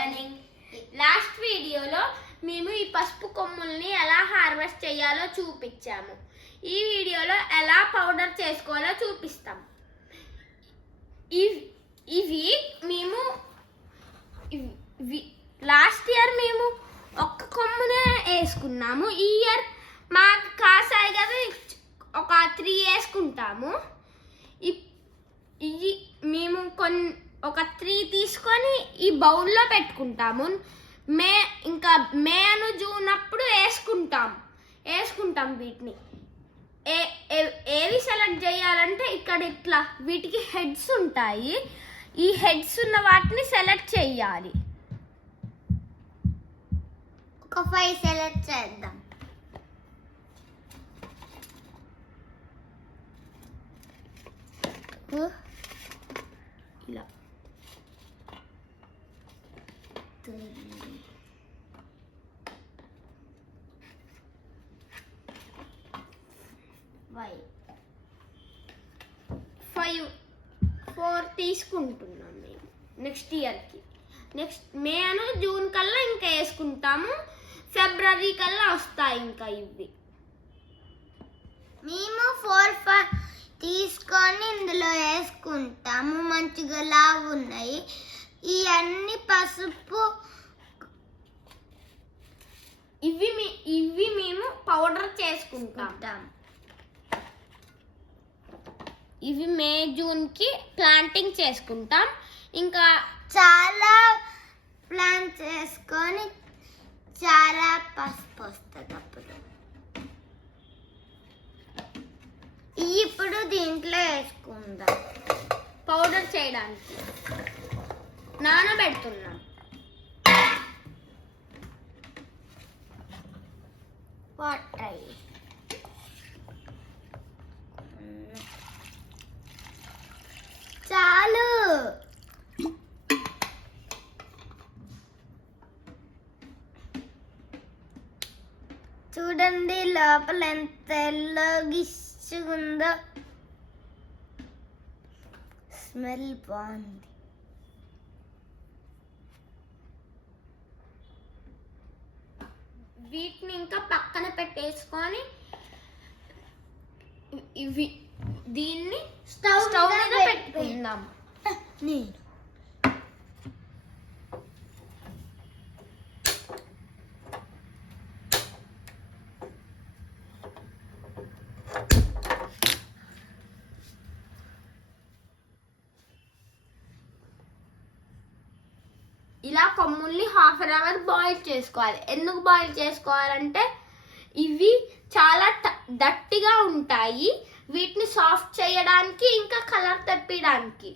Gardening. Last వీడియోలో మేము ఈ పసుపు కొమ్ముల్ని ఎలా హార్వెస్ట్ చేయాలో చూపించాము. ఈ వీడియోలో ఎలా పౌడర్ చేసుకోవాలో చూపిస్తాం. ఇవి మేము లాస్ట్ ఇయర్ మేము ఒక్క కొమ్మునే వేసుకున్నాము. ఈ ఇయర్ మాకు కాసాయి కదా, ఒక 3 వేసుకుంటాము. ఇవి మేము ఒక 3 తీసుకొని ఈ బౌల్లో పెట్టుకుంటాము. మే జూన్ అప్పుడు వేసుకుంటాం వీటిని. ఏవి సెలెక్ట్ చేయాలంటే ఇక్కడ ఇట్లా వీటికి హెడ్స్ ఉంటాయి. ఈ హెడ్స్ ఉన్న వాటిని సెలెక్ట్ చేయాలి. ఒక 5 సెలెక్ట్ చేద్దాం. ఇలా 4 తీసుకుంటున్నాం మేము నెక్స్ట్ ఇయర్కి. మే జూన్ కల్లా ఇంకా వేసుకుంటాము. ఫిబ్రవరి కల్లా వస్తాయి ఇంకా ఇవి. మేము 4 తీసుకొని ఇందులో వేసుకుంటాము. మంచిగా లావు ఉన్నాయి. ఇవన్నీ పసుపు. ఇవి మేము పౌడర్ చేసుకుంటాం. ఇవి మే జూన్కి ప్లాంటింగ్ చేసుకుంటాం. ఇంకా చాలా ప్లాంట్ చేసుకొని చాలా పసుపు వస్తుంది. అప్పుడు ఇప్పుడు దీంట్లో వేసుకుందాం. పౌడర్ చేయడానికి నానబెడుతున్నాం. వాటర్ చాలు. చూడండి లోపల ఎంత ఎల్లోగిష్గా స్మెల్ బాగుంది. వీటిని ఇంకా పక్కన పెట్టేసుకొని దీన్ని స్టవ్ మీద పెట్టుకుందాం. నేను ఇలా కొమ్ముల్ని 1/2 అవర్ బాయిల్ చేసుకోవాలి. ఎందుకు బాయిల్ చేసుకోవాలంటే ఇవి చాలా దట్టిగా ఉంటాయి. వీటిని సాఫ్ట్ చేయడానికి ఇంకా కలర్ తెప్పడానికి.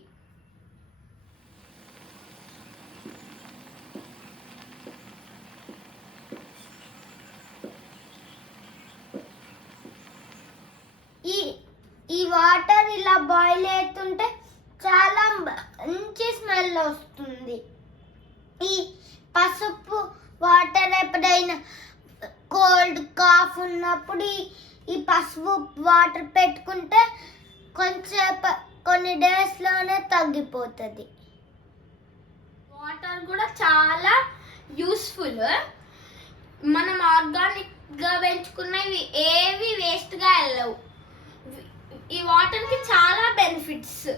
ఈ వాటర్ ఇలా బాయిల్ అవుతుంటే చాలా మంచి స్మెల్ వస్తుంది. ఈ పసుపు వాటర్ ఎప్పుడైనా కోల్డ్ కాఫ్ ఉన్నప్పుడు ఈ పసుపు వాటర్ పెట్టుకుంటే కొన్ని డేస్లోనే తగ్గిపోతుంది. వాటర్ కూడా చాలా యూస్ఫుల్. మనం ఆర్గానిక్గా పెంచుకున్నవి ఏవి వేస్ట్గా వెళ్ళవు. ఈ వాటర్కి చాలా బెనిఫిట్స్.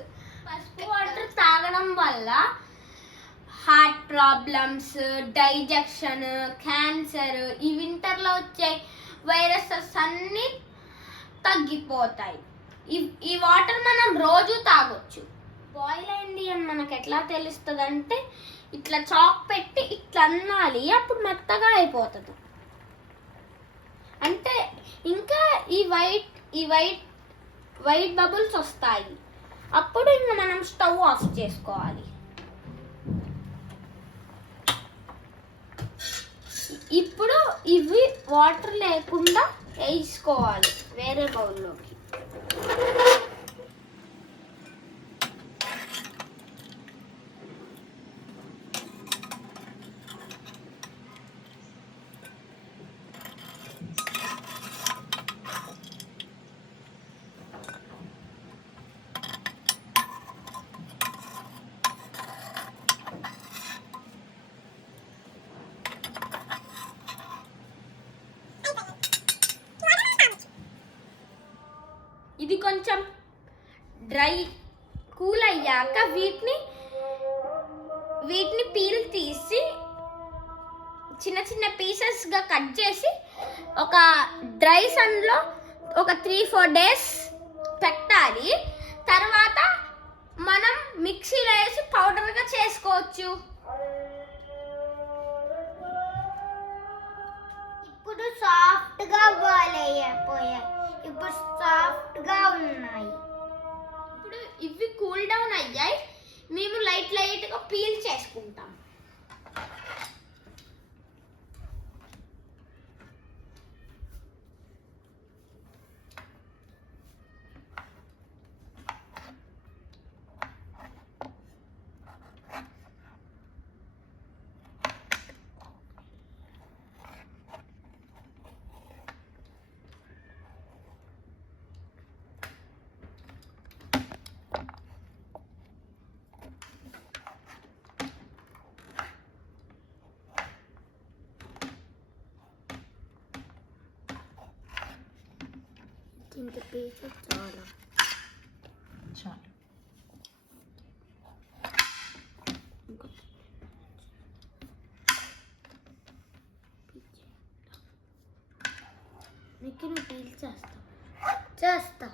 పసుపు వాటర్ తాగడం వల్ల హార్ట్ ప్రాబ్లమ్స్, డైజెషన్, క్యాన్సర్, ఈ వింటర్లో వచ్చే వైరసెస్ అన్నీ తగ్గిపోతాయి. ఈ వాటర్ మనం రోజు తాగొచ్చు. బాయిల్ అయింది అని మనకు ఎట్లా తెలుస్తుంది అంటే ఇట్లా చాక్ పెట్టి ఇట్లా అన్నాలి, అప్పుడు మెత్తగా అయిపోతుంది. అంటే ఇంకా ఈ వైట్ బబుల్స్ వస్తాయి. అప్పుడు ఇంకా మనం స్టవ్ ఆఫ్ చేసుకోవాలి. ఇప్పుడు ఇవి వాటర్ లేకుండా వేసుకోవాలి వేరే బౌల్లోకి. కూల్ అయ్యాక వీటిని పీల్ తీసి చిన్న చిన్న పీసెస్గా కట్ చేసి ఒక డ్రై సన్లో ఒక 3-4 డేస్ పెట్టాలి. తర్వాత మనం మిక్సీలో వేసి పౌడర్గా చేసుకోవచ్చు. ఇప్పుడు సాఫ్ట్గా బాయిల్ అయిపోయాయి. ఇప్పుడు సాఫ్ట్గా ఉన్నాయి. ఇప్పుడు ఇవి కూల్ డౌన్ అయ్యాయి. మేము లైట్గా పీల్ చేసుకుంటాం. ఇంత పీసెస్ చాలా చాలు. మీకు నువ్వు పీల్ చేస్తావు. చేస్తా.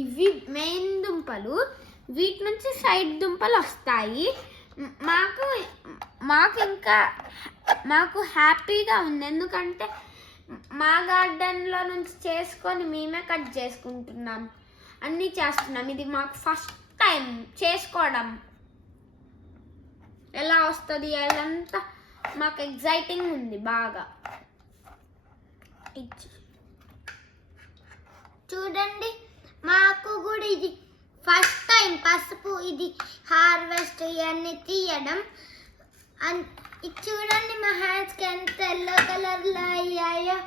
ఇవి మెయిన్ దుంపలు. వీటి నుంచి సైడ్ దుంపలు వస్తాయి. మాకు హ్యాపీగా ఉంది, ఎందుకంటే మా గార్డెన్లో నుంచి చేసుకొని మేమే కట్ చేసుకుంటున్నాం, అన్నీ చేస్తున్నాం. ఇది మాకు ఫస్ట్ టైం చేసుకోవడం. ఎలా వస్తుంది అదంతా మాకు ఎగ్జైటింగ్ ఉంది బాగా. చూడండి, మాకు కూడా ఇది ఫస్ట్ టైం పసుపు ఇది హార్వెస్ట్ ఇవన్నీ తీయడం. ఇది చూడండి మా హ్యాండ్స్కి ఎంత ఎల్లో కలర్లో అయ్యాయో.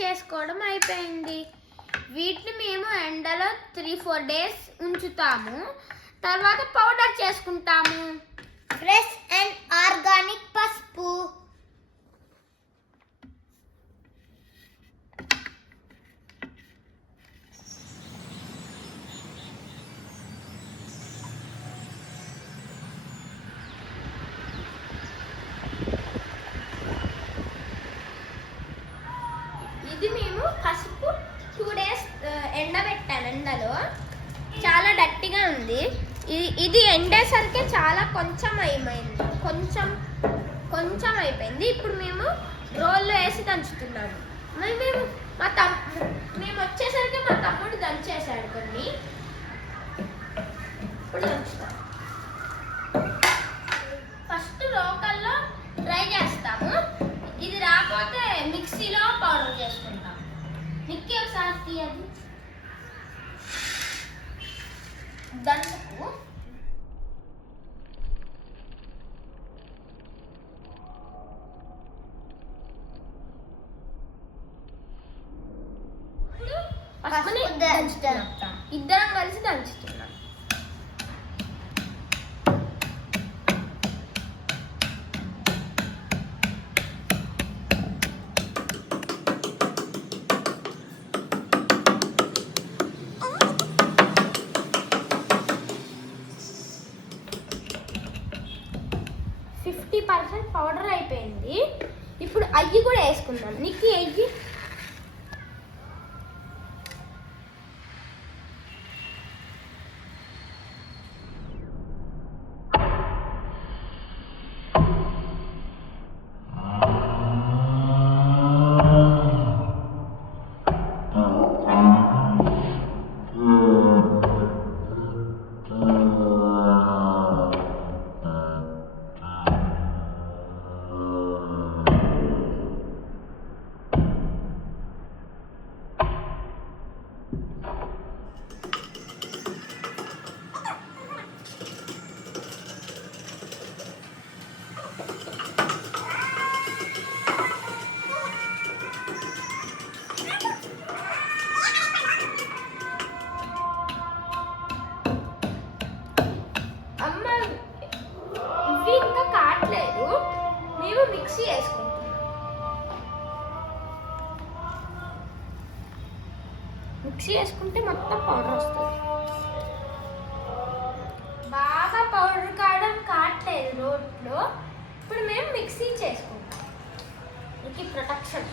చేసుకోవడం అయిపోయింది. వీటిని మేము ఎండలో 3-4 డేస్ ఉంచుతాము. తర్వాత పౌడర్ చేసుకుంటాము. ఫ్రెష్ అండ్ ఆర్గానిక్ పసుపు. ఇది మేము పసుపు 2 డేస్ ఎండబెట్టాను. ఎండలో చాలా డట్టిగా ఉంది. ఇది ఎండేసరికి చాలా కొంచెం అయిపోయింది. ఇప్పుడు మేము రోల్లో వేసి దంచుతున్నాము. మేము వచ్చేసరికి మా తమ్ముడు దంచేసాడు కొన్ని. ఇప్పుడు దంచుతాం. ఫస్ట్ రోకల్లో ట్రై చేస్తాము. ఇది రాకపోతే మిక్సీలో పౌడర్ చేసుకుంటాం. మిక్కి ఒకసారి తీయదు దంచుకు. ఇద్దరం కలిసి దంచుతున్నాం. పౌడర్ అయిపోయింది. ఇప్పుడు అయ్యి కూడా వేసుకుందాం. నీకు అయ్యి మిక్సీ చేసుకుంటే మొత్తం పౌడర్ వస్తుంది. బాగా పౌడర్ కావట్లేదు రోట్లో. ఇప్పుడు మేము మిక్సీ చేసుకుంటాం. ఇది ప్రొటెక్షన్.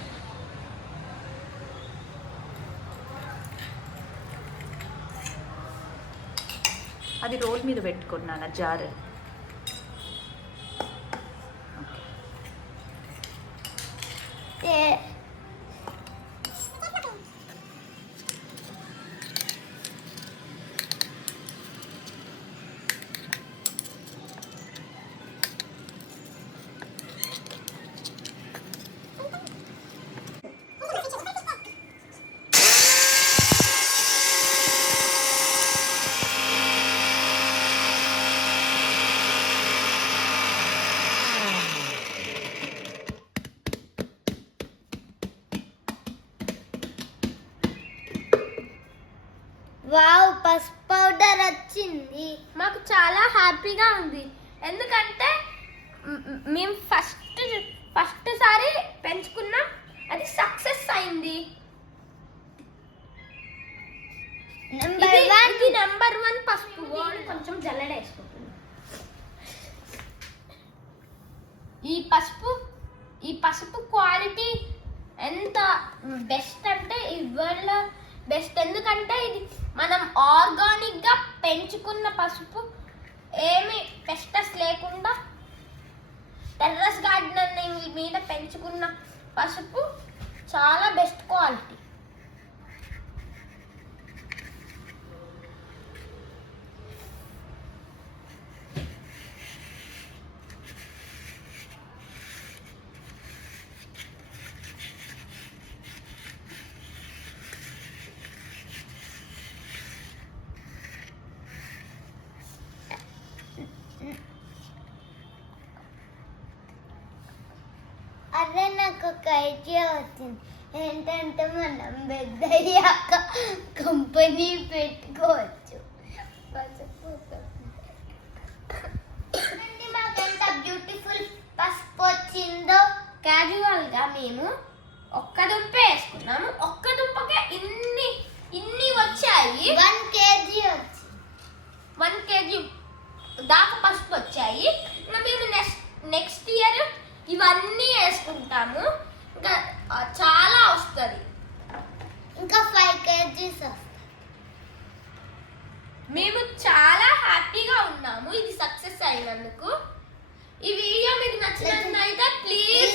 అది రోల్ మీద పెట్టుకున్నాను జార్. వావ్, పసుపు పౌడర్ వచ్చింది. మాకు చాలా హ్యాపీగా ఉంది. ఎందుకంటే మేము ఫస్ట్ సారి పెంచుకున్నాం, అది సక్సెస్ అయింది. ఇది నెంబర్ 1 పసుపు. కొంచెం జల్లెడ వేసుకుంటున్నాం. ఈ పసుపు క్వాలిటీ ఎంత బెస్ట్ అంటే ఈ వరల్డ్ బెస్ట్. ఎందుకంటే ఇది మనం ఆర్గానిక్గా పెంచుకున్న పసుపు, ఏమి పెస్టస్ లేకుండా టెర్రస్ గార్డెన్ మీద పెంచుకున్న పసుపు చాలా బెస్ట్ క్వాలిటీ. అదే నాకు ఒక ఐడియా వచ్చింది. ఏంటంటే మనం పెద్ద అయ్యాక కంపెనీ పెట్టుకోవచ్చు. మాకు ఎంత బ్యూటిఫుల్ పసుపు వచ్చిందో. క్యాజువల్గా మేము ఒక్క దుంపే వేసుకున్నాము. ఒక్క దుంపకే ఇన్ని వచ్చాయి. 1 kg వచ్చి 1 kg దాకా పసుపు వచ్చాయి. ఇంకా మేము నెక్స్ట్ ఇయర్ ఇవన్నీ వేసుకుంటాము. ఇంకా చాలా వస్తుంది. ఇంకా 5 kgs వస్తాయి. మేము చాలా హ్యాపీగా ఉన్నాము ఇది సక్సెస్ అయినందుకు. ఈ వీడియో మీకు నచ్చినట్లయితే ప్లీజ్